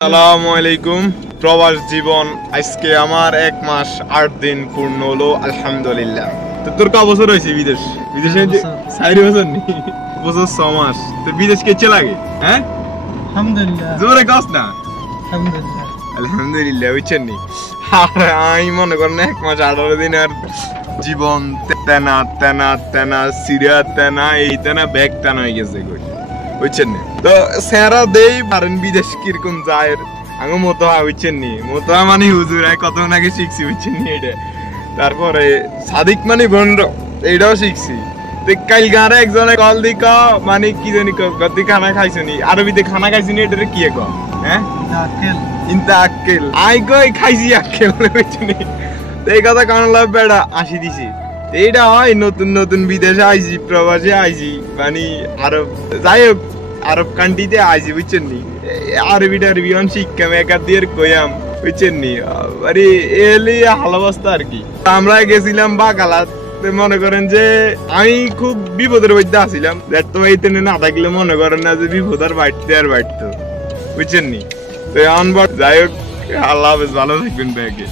আসসালামু আলাইকুম। প্রবাস জীবন আজকে আমার 1 মাস 8 দিন পূর্ণ হলো আলহামদুলিল্লাহ। তো তোর ক বছর হয়েছে বিদেশে 4 বছর নি বছর 6 মাস। তো বিদেশ কেচে লাগে? হ্যাঁ আলহামদুলিল্লাহ, জোরে কস না। আলহামদুলিল্লাহ আলহামদুলিল্লাহ বুঝছেন নি। আমি মনে করেন 1 মাস 18 দিন আর জীবন তেনা তেনা তেনা সিরিয়া তেনা এই তেনা ব্যাগ তেনা হয়ে গেছে বুঝছেন নি। তো সেরা দেই পারেন বিদেশ কিরকম যায় আগে মতো বুঝছেন নি। মতো মানে হুজুর কত নাকি শিখছি বুঝছেন নি। এটা তারপরে সাদিক মানে বন্ড এইটাও শিখছি। তো কাল গাঁরে একজনে কল দি মানে কি জানি গদি খানা খাইছো নি, আরবিতে খানা খাইছো নি, এটা কি ক? হ্যাঁ আকেল ইনতা আক্কেল আই কই খাইছি আক্কেল বুঝছেন নি। তো এই কথা কারণ লাভ বেড়া আসি দিছি। এইটা হয় নতুন নতুন বিদেশে আইছি, প্রবাসে আইছি, মানে আরব যাই হোক আরব কান্ট্রিতে আইছি বুঝছেন নি। আরবি টারবি অন শিক্ষা মেকার দিয়ে কইয়াম বুঝছেন নি। মানে এলি হালাবস্তা আর কি। আমরা গেছিলাম বাকালাত। মনে করেন যে আমি খুব বিপদের মধ্যে আসছিলাম, তো এইতে না থাকলে মনে করেন না যে বিপদ আর বাড়তো বুঝছেন নি। তো এখন যাই হোক আল্লাহ হাফেজ, ভালো থাকবেন ব্যাগে।